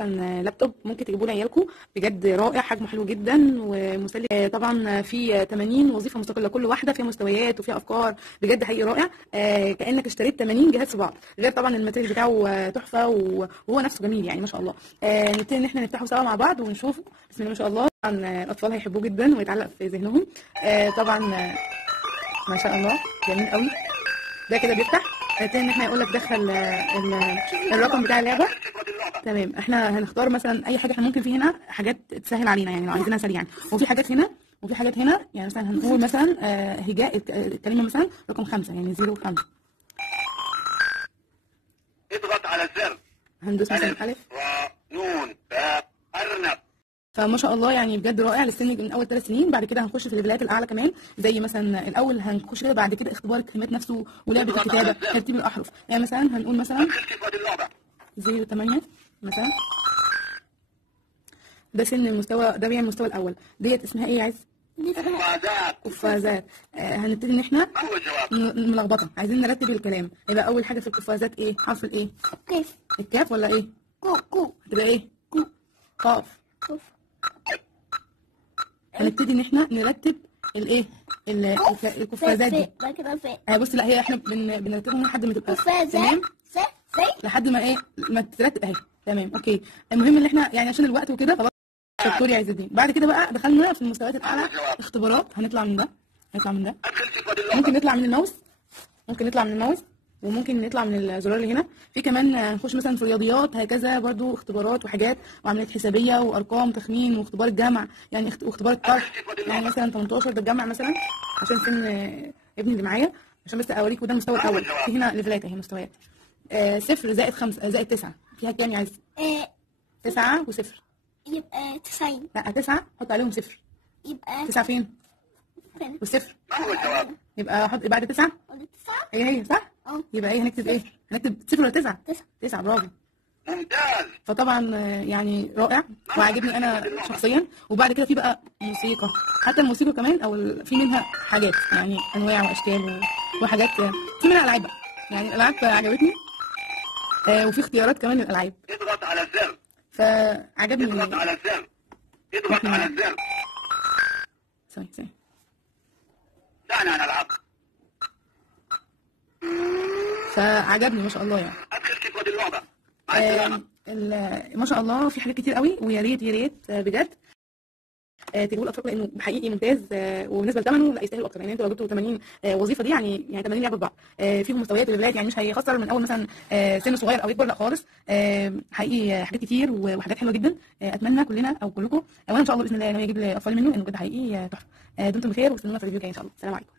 مثلا لابتوب ممكن تجيبوه لعيالكم، بجد رائع، حجمه حلو جدا ومسلي. طبعا في 80 وظيفه مستقله، كل واحده فيها مستويات وفيها افكار، بجد حقيقي رائع. كانك اشتريت 80 جهاز في بعض، غير طبعا الماتيريال بتاعه تحفه وهو نفسه جميل يعني ما شاء الله. نبتدي ان احنا نفتحه سوا مع بعض ونشوفه. بسم الله ما شاء الله. طبعا الاطفال هيحبوه جدا ويتعلق في ذهنهم. طبعا ما شاء الله جميل قوي. ده كده بيفتح. هنبتدي ان احنا يقول لك دخل الرقم بتاع اللعبه. تمام، احنا هنختار مثلا اي حاجه. احنا ممكن في هنا حاجات تسهل علينا يعني لو عايزينها سريعا، وفي حاجات هنا وفي حاجات هنا. يعني مثلا هنقول مثلا هجاء الكلمه مثلا رقم 5 يعني 05. اضغط على الزر. هندوس مثلا الف ونون باء ارنب. فما شاء الله يعني بجد رائع للسن من اول 3 سنين. بعد كده هنخش في الليفلات الاعلى كمان، زي مثلا الاول هنخش كده، بعد كده اختبار الكلمات نفسه ولعبه الكتابه، ترتيب الاحرف. يعني مثلا هنقول مثلا 08 مثلا. ده سن المستوى، ده بيعمل المستوى الاول. ديت اسمها ايه يا عز؟ قفازات. هنبتدي ان احنا ملخبطه، عايزين نرتب الكلام. يبقى اول حاجه في القفازات ايه؟ حرف الايه؟ كيف؟ الكاف ولا ايه؟ كو. هتبقى ايه؟ قاف. هنبتدي ان احنا نرتب الايه؟ القفازات دي. بعد كده في بص، لا هي احنا بنرتبهم لحد ما تبقى قفازات. تمام، لحد ما ايه ما تترتب اهي. تمام اوكي. المهم ان احنا يعني عشان الوقت وكده خلاص. شطور يا عز الدين. بعد كده بقى دخلنا في المستويات الاعلى، اختبارات. هنطلع من ده، هنطلع من ده، ممكن نطلع من الماوس، ممكن نطلع من الماوس، وممكن نطلع من الزرار اللي هنا. في كمان نخش مثلا في الرياضيات، هكذا برضو اختبارات وحاجات وعمليات حسابيه وارقام تخمين واختبار الجمع يعني واختبار الطرح. يعني مثلا 18 ده الجمع مثلا عشان سن ابني اللي معايا، عشان بس اوريكم. ده المستوى الاول. في هنا ليفلات اهي، مستويات. 0 زائد 5 زائد 9 فيها كام يا عز؟ 9 و0 يبقى 90. لا 9 حط عليهم 0. يبقى 9 فين؟ والصفر يبقى حط بعد 9. هي صح؟ يبقى ايه هنكتب ايه؟ هنكتب 0 ولا 9؟ 9. برافو. ممتاز. فطبعا يعني رائع وعاجبني انا شخصيا. وبعد كده في بقى موسيقى، حتى الموسيقى كمان او في منها حاجات يعني انواع واشكال وحاجات. في منها العاب بقى، يعني الالعاب عجبتني. وفي اختيارات كمان للالعاب. اضغط على الزر. فعجبني. اضغط على الزر. اضغط على الزر. ثانية. دعنا نلعب. فعجبني ما شاء الله يعني. ادخل كتوة اللعبة. ما شاء الله في حاجات كتير قوي، ويا ريت يا ريت بجد تجيبوا الاطفال، لانه حقيقي ممتاز. وبالنسبه لثمنه لا يستاهل اكتر. يعني انتوا لو جبتوا 80 وظيفه دي يعني 80 لعبه ببعض، فيهم مستويات وليفلات، يعني مش هيخسر من اول مثلا سن صغير او يكبر، لا خالص. حقيقي حاجات كتير وحاجات حلوه جدا. اتمنى كلنا او كلكم، وانا ان شاء الله باذن الله ناوي اجيب لاطفالي منه، لانه بجد حقيقي تحفه. دمتم بخير واستنونا في الفيديو الجاي ان شاء الله. السلام عليكم.